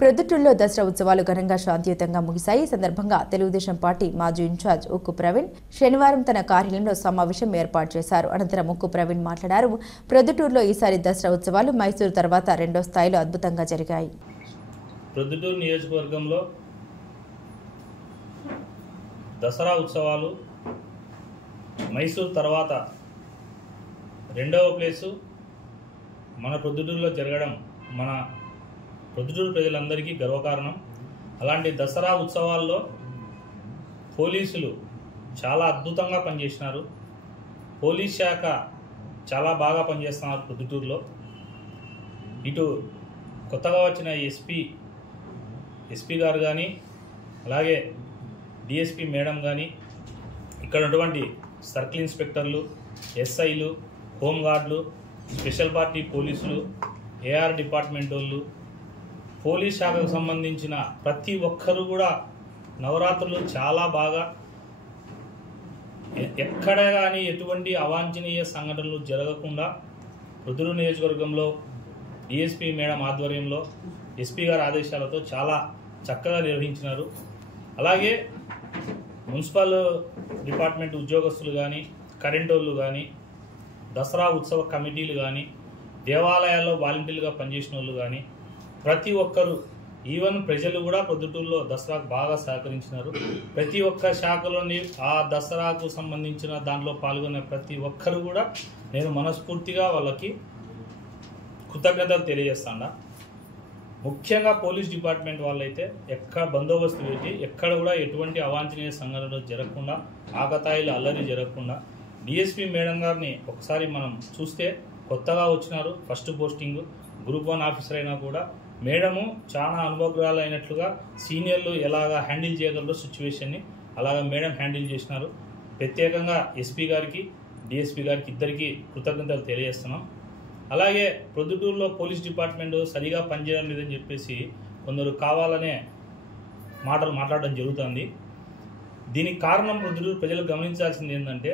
ప్రొద్దుటూరులో దసరా ఉత్సవాలు ఘనంగా శాంతియుతంగా ముగిశాయి. ఈ సందర్భంగా తెలుగుదేశం పార్టీ మాజీ ఇన్ఛార్జ్ ఉక్కు ప్రవీణ్ శనివారం తన కార్యాలయంలో సమావేశం ఏర్పాటు చేశారు. అనంతరం ఉక్కు ప్రవీణ్ మాట్లాడారు. ప్రొద్దుటూరులో ఈసారి దసరా ఉత్సవాలు మైసూరు తర్వాత రెండో స్థాయిలో అద్భుతంగా జరిగాయి. ప్రొద్దుటూరు నియోజకవర్గంలో దసరా ఉత్సవాలు మైసూరు తర్వాత రెండవ ప్లేసు మన ప్రొద్దుటూరులో జరగడం మన ప్రొద్దుటూరు ప్రజలందరికీ గర్వకారణం. అలాంటి దసరా ఉత్సవాల్లో పోలీసులు చాలా అద్భుతంగా పనిచేసినారు. పోలీస్ శాఖ చాలా బాగా పనిచేస్తున్నారు ప్రొద్దుటూరులో. ఇటు కొత్తగా వచ్చిన ఎస్పీ గారు కానీ, అలాగే డిఎస్పీ మేడం కానీ, ఇక్కడ ఉన్నటువంటి సర్కిల్ ఇన్స్పెక్టర్లు, ఎస్ఐలు, హోంగార్డులు, స్పెషల్ పార్టీ పోలీసులు, ఏఆర్ డిపార్ట్మెంట్ వాళ్ళు, పోలీస్ శాఖకు సంబంధించిన ప్రతి ఒక్కరూ కూడా నవరాత్రులు చాలా బాగా ఎక్కడ కానీ ఎటువంటి అవాంఛనీయ సంఘటనలు జరగకుండా ప్రొద్దుటూరు నియోజకవర్గంలో డిఎస్పీ మేడం ఆధ్వర్యంలో ఎస్పీ గారి ఆదేశాలతో చాలా చక్కగా నిర్వహించినారు. అలాగే మున్సిపల్ డిపార్ట్మెంట్ ఉద్యోగస్తులు కానీ, కరెంట్ వాళ్ళు కానీ, దసరా ఉత్సవ కమిటీలు కానీ, దేవాలయాల్లో వాలంటీర్లుగా పనిచేసిన వాళ్ళు కానీ ప్రతి ఒక్కరు, ఈవెన్ ప్రజలు కూడా ప్రొద్దుటూరులో దసరాకు బాగా సహకరించినారు. ప్రతి ఒక్క శాఖలోని ఆ దసరాకు సంబంధించిన దాంట్లో పాల్గొన్న ప్రతి ఒక్కరు కూడా నేను మనస్ఫూర్తిగా వాళ్ళకి కృతజ్ఞతలు తెలియజేస్తాను. ముఖ్యంగా పోలీస్ డిపార్ట్మెంట్ వాళ్ళైతే ఎక్కడ బందోబస్తు పెట్టి ఎక్కడ కూడా ఎటువంటి అవాంఛనీయ సంఘటనలు జరగకుండా, ఆకతాయిలు అల్లరి జరగకుండా, డిఎస్పీ మేడం గారిని ఒకసారి మనం చూస్తే కొత్తగా వచ్చినారు, ఫస్ట్ పోస్టింగ్, గ్రూప్ 1 ఆఫీసర్ అయినా కూడా మేడము చాలా అనుభవగ్రాలు అయినట్లుగా సీనియర్లు ఎలాగా హ్యాండిల్ చేయగలరో సిచ్యువేషన్ని అలాగా మేడం హ్యాండిల్ చేసినారు. ప్రత్యేకంగా ఎస్పీ గారికి, డిఎస్పీ గారికి ఇద్దరికి కృతజ్ఞతలు తెలియజేస్తున్నాం. అలాగే ప్రొద్దుటూరులో పోలీస్ డిపార్ట్మెంట్ సరిగా పనిచేయడం లేదని చెప్పేసి కొందరు కావాలనే మాటలు మాట్లాడడం జరుగుతుంది. దీనికి కారణం ప్రొద్దుటూరు ప్రజలు గమనించాల్సింది ఏంటంటే,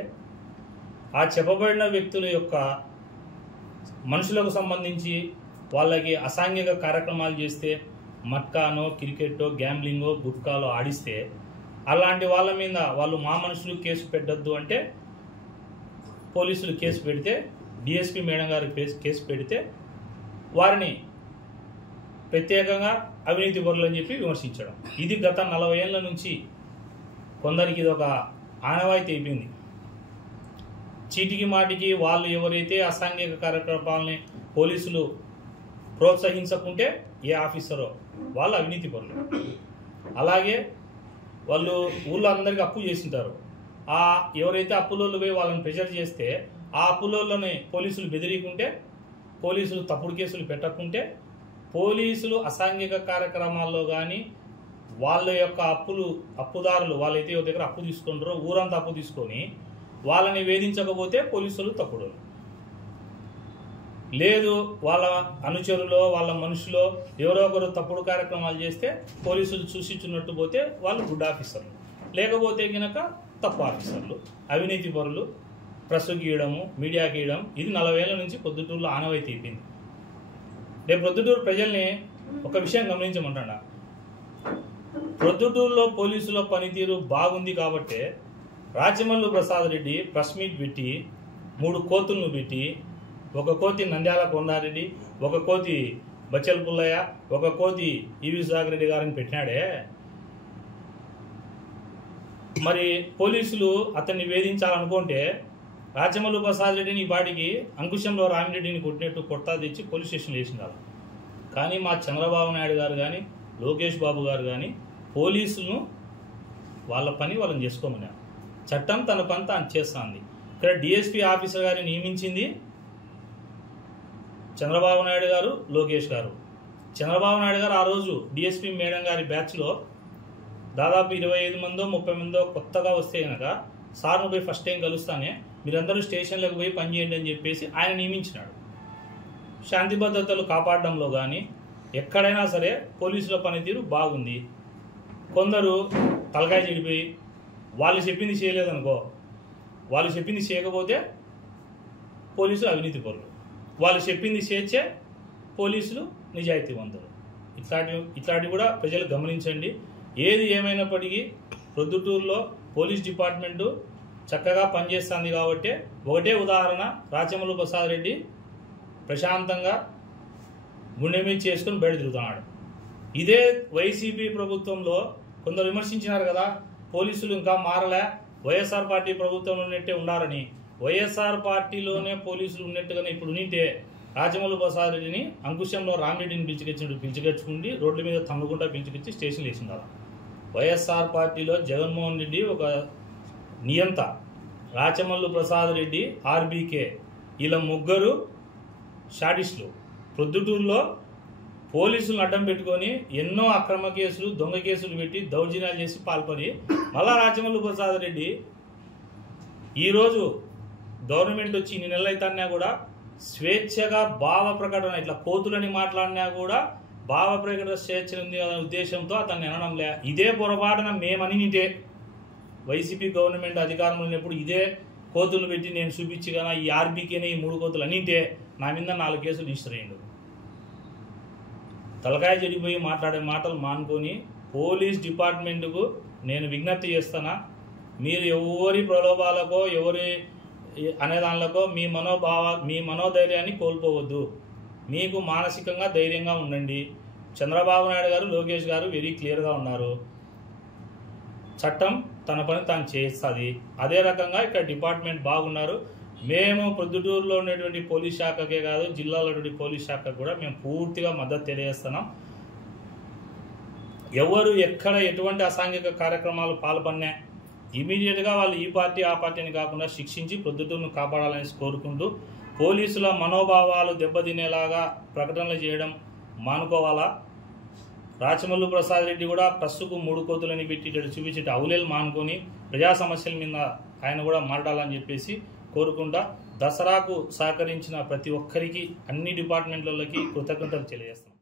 ఆ చెప్పబడిన వ్యక్తుల యొక్క మనుషులకు సంబంధించి వాళ్ళకి అసాంఘిక కార్యక్రమాలు చేస్తే, మట్కానో, క్రికెట్టో, గ్యాంబ్లింగో, గుట్కాలో ఆడిస్తే అలాంటి వాళ్ళ మీద వాళ్ళు మా మనుషులు కేసు పెట్టద్దు అంటే పోలీసులు కేసు పెడితే, డిఎస్పీ మేడం గారు కేసు పెడితే వారిని ప్రత్యేకంగా అవినీతి పరులు అని చెప్పి విమర్శించడం. ఇది గత 40 ఏళ్ల నుంచి కొందరికి ఇది ఒక ఆనవాయితీ అయిపోయింది. చీటికి మాటికి వాళ్ళు ఎవరైతే అసాంఘిక కార్యకలాపాలని పోలీసులు ప్రోత్సహించకుంటే ఏ ఆఫీసరో వాళ్ళు అవినీతి పరులు. అలాగే వాళ్ళు ఊళ్ళో అందరికీ అప్పు చేసింటారు. ఆ ఎవరైతే అప్పులోళ్ళు పోయి వాళ్ళని ప్రెషర్ చేస్తే ఆ అప్పులోళ్ళని పోలీసులు బెదిరికుంటే, పోలీసులు తప్పుడు కేసులు పెట్టకుంటే, పోలీసులు అసాంఘిక కార్యక్రమాల్లో కానీ వాళ్ళ యొక్క అప్పుదారులు వాళ్ళైతే ఎవరి దగ్గర అప్పు తీసుకుంటారో ఊరంతా అప్పు తీసుకొని వాళ్ళని వేధించకపోతే పోలీసులు తప్పుడు, లేదు వాళ్ళ అనుచరులో వాళ్ళ మనుషులో ఎవరో ఒకరు తప్పుడు కార్యక్రమాలు చేస్తే పోలీసులు చూసిచున్నట్టు పోతే వాళ్ళు గుడ్ ఆఫీసర్లు, లేకపోతే కనుక తప్పు ఆఫీసర్లు, అవినీతి పరులు, ప్రెస్ గీయడము, మీడియా గీయడం. ఇది 40 ఏళ్ల నుంచి ప్రొద్దుటూరులో ఆనవాయితీ అయిపోయింది. రేపు ప్రొద్దుటూరు ప్రజల్ని ఒక విషయం గమనించమంటాడా, ప్రొద్దుటూరులో పోలీసుల పనితీరు బాగుంది కాబట్టి రాచమల్లు ప్రసాద్ రెడ్డి ప్రెస్ మీట్ పెట్టి 3 కోతులను పెట్టి, ఒక కోతి నంద్యాల కొండారెడ్డి, ఒక కోతి బచ్చల పుల్లయ్య, ఒక కోతి ఈవి సుధాకర్ రెడ్డి గారిని పెట్టినాడే. మరి పోలీసులు అతన్ని వేధించాలనుకుంటే రాచమల్లు ప్రసాద్ రెడ్డిని ఈ బాటికి అంకుశంలో రామిరెడ్డిని కొట్టినట్టు కొట్టా తెచ్చి పోలీస్ స్టేషన్లో వేసినారు. కానీ మా చంద్రబాబు నాయుడు గారు కానీ, లోకేష్ బాబు గారు కానీ పోలీసులను వాళ్ళ పని వాళ్ళని చేసుకోమన్నారు. చట్టం తన పని తాను చేస్తుంది. ఇక్కడ డిఎస్పీ ఆఫీసర్ గారిని నియమించింది చంద్రబాబు నాయుడు గారు, లోకేష్ గారు. చంద్రబాబు నాయుడు గారు ఆ రోజు డిఎస్పీ మేడం గారి బ్యాచ్లో దాదాపు 25 మందో 30 మందో కొత్తగా వస్తే కనుక సార్ను పోయి ఫస్ట్ టైం కలుస్తానే మీరందరూ స్టేషన్లకు పోయి పనిచేయండి అని చెప్పేసి ఆయన నియమించినాడు. శాంతి భద్రతలు కాపాడడంలో కానీ ఎక్కడైనా సరే పోలీసుల పనితీరు బాగుంది. కొందరు తలకాయ చెడిపోయి వాళ్ళు చెప్పింది చేయలేదనుకో, వాళ్ళు చెప్పింది చేయకపోతే పోలీసులు అవినీతి పరులు, వాళ్ళు చెప్పింది చేర్చే పోలీసులు నిజాయితీవంతులు. ఇట్లాంటివి కూడా ప్రజలు గమనించండి. ఏది ఏమైనప్పటికీ ప్రొద్దుటూరులో పోలీస్ డిపార్ట్మెంటు చక్కగా పనిచేస్తుంది కాబట్టి ఒకటే ఉదాహరణ, రాచమల్లు ప్రసాద్ రెడ్డి ప్రశాంతంగా గుండె మీద చేసుకుని బయట తిరుగుతున్నాడు. ఇదే వైసీపీ ప్రభుత్వంలో కొందరు విమర్శించినారు కదా, పోలీసులు ఇంకా మారలే, వైఎస్ఆర్ పార్టీ ప్రభుత్వంలో ఉన్నట్టే ఉండాలని. వైఎస్ఆర్ పార్టీలోనే పోలీసులు ఉన్నట్టుగానే ఇప్పుడు ఉంటే రాచమల్లు ప్రసాద్ రెడ్డిని అంకుశంలో రామిరెడ్డిని పిలిచికెచ్చుకుండి రోడ్ల మీద తన్నుకుంటా పిలిచికెచ్చి స్టేషన్లు వేసింది కదా. వైఎస్ఆర్ పార్టీలో జగన్మోహన్ రెడ్డి ఒక నియంత, రాచమల్లు ప్రసాద్ రెడ్డి, ఆర్బీకే, వీళ్ళ ముగ్గురు షాడిస్టులు. ప్రొద్దుటూరులో పోలీసులను అడ్డం పెట్టుకొని ఎన్నో అక్రమ కేసులు, దొంగ కేసులు పెట్టి దౌర్జన్యాలు చేసి పాల్పడి మళ్ళా రాచమల్లు ప్రసాద్ రెడ్డి ఈరోజు గవర్నమెంట్ వచ్చి ఇన్ని నెలలు అవుతాన్నా కూడా స్వేచ్ఛగా భావ ప్రకటన, ఇట్లా కోతులని మాట్లాడినా కూడా భావ ప్రకటన స్వేచ్ఛ ఉంది అనే ఉద్దేశంతో అతన్ని అనడంలే. ఇదే పొరపాటున మేమని నింటే వైసీపీ గవర్నమెంట్ అధికారంలో ఉన్నప్పుడు ఇదే కోతులు పెట్టి నేను చూపించి కదా ఈ ఆర్బీకేనే ఈ 3 కోతులు అనింటే నా మీద 4 కేసులు రిజిస్టర్ అయ్యిండు. తలకాయ చెడిపోయి మాట్లాడే మాటలు మానుకొని పోలీస్ డిపార్ట్మెంట్కు నేను విజ్ఞప్తి చేస్తానా, మీరు ఎవరి ప్రలోభాలకో ఎవరి అనే దానిలకో మీ మనోధైర్యాన్ని కోల్పోవద్దు. మీకు మానసికంగా ధైర్యంగా ఉండండి. చంద్రబాబు నాయుడు గారు, లోకేష్ గారు వెరీ క్లియర్గా ఉన్నారు. చట్టం తన పని తాను చేస్తుంది. అదే రకంగా ఇక్కడ డిపార్ట్మెంట్ బాగున్నారు. మేము ప్రొద్దుటూరులో ఉన్నటువంటి పోలీస్ శాఖకే కాదు, జిల్లాలో ఉన్నటువంటి పోలీస్ శాఖకు కూడా మేము పూర్తిగా మద్దతు తెలియజేస్తున్నాం. ఎవరు ఎక్కడ ఎటువంటి అసాంఘిక కార్యక్రమాలు పాల్పడినా ఇమీడియట్గా వాళ్ళు ఈ పార్టీ ఆ పార్టీని కాకుండా శిక్షించి ప్రొద్దుటూరును కాపాడాలని కోరుకుంటూ, పోలీసుల మనోభావాలు దెబ్బతినేలాగా ప్రకటనలు చేయడం మానుకోవాలా. రాచమల్లు ప్రసాద్ రెడ్డి కూడా ప్రస్తుకు 3 కోతులని పెట్టి ఇక్కడ చూపించేట అవులేలు మానుకొని ప్రజా సమస్యల మీద ఆయన కూడా మాట్లాడాలని చెప్పేసి కోరుకుంటా. దసరాకు సహకరించిన ప్రతి ఒక్కరికి, అన్ని డిపార్ట్మెంట్లకి కృతజ్ఞతలు తెలియజేస్తున్నాం.